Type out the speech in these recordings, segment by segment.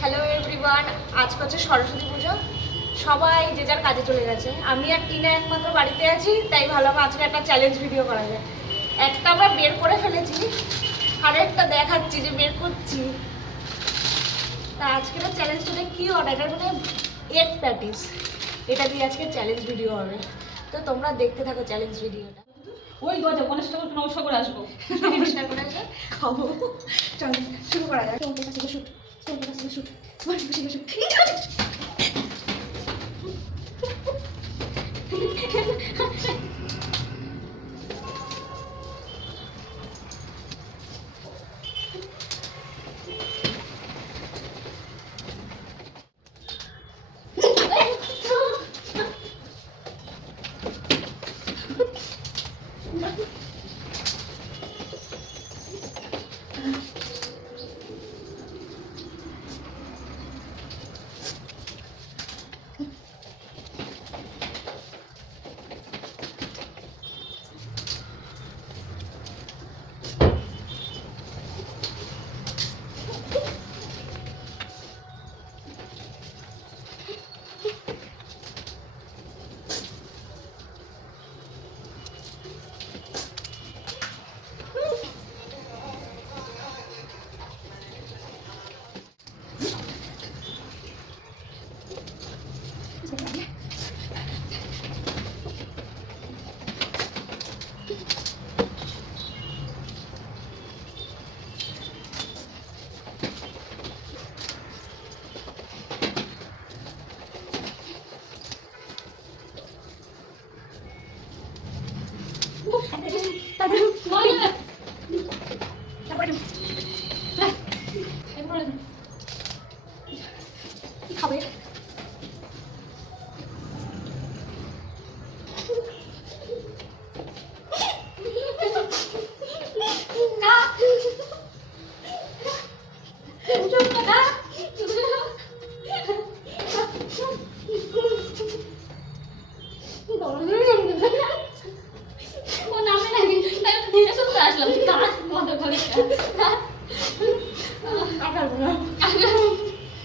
Hello everyone, আজ হচ্ছে সরস্বতী পুজো। সবাই যে যার কাজে চলে গেছে, আমি আর টিনা একমাত্র বাড়িতে আছি। তাই ভাবলাম আজকে একটা চ্যালেঞ্জ ভিডিও করা যায়। একটা আমরা বের করে ফেলেছি, আর একটা দেখাচ্ছি যে বের করছি। তা আজকের চ্যালেঞ্জটা কি হবে? এটা মানে এগ প্যাটিস, এটা দিয়ে আজকে চ্যালেঞ্জ ভিডিও হবে। তো তোমরা দেখতে থাকো চ্যালেঞ্জ ভিডিওটা। ওই গজা 50 টাকা নমস্কার করে আসবো, নমস্কার করে আসো, খাবো। চল শুরু করা যাক। তোমার কাছে শুট, তোমার কাছে শুট, তোমার কাছে শুট। কি খাবে?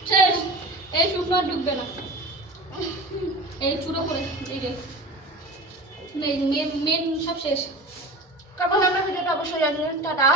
শেষ। এই শুকনো আর ঢুকবে না, এই চুড়ো করে এই যে মেন সব শেষ। কেমন আমরা ভিডিওটা অবশ্যই জানিয়ে টাটা।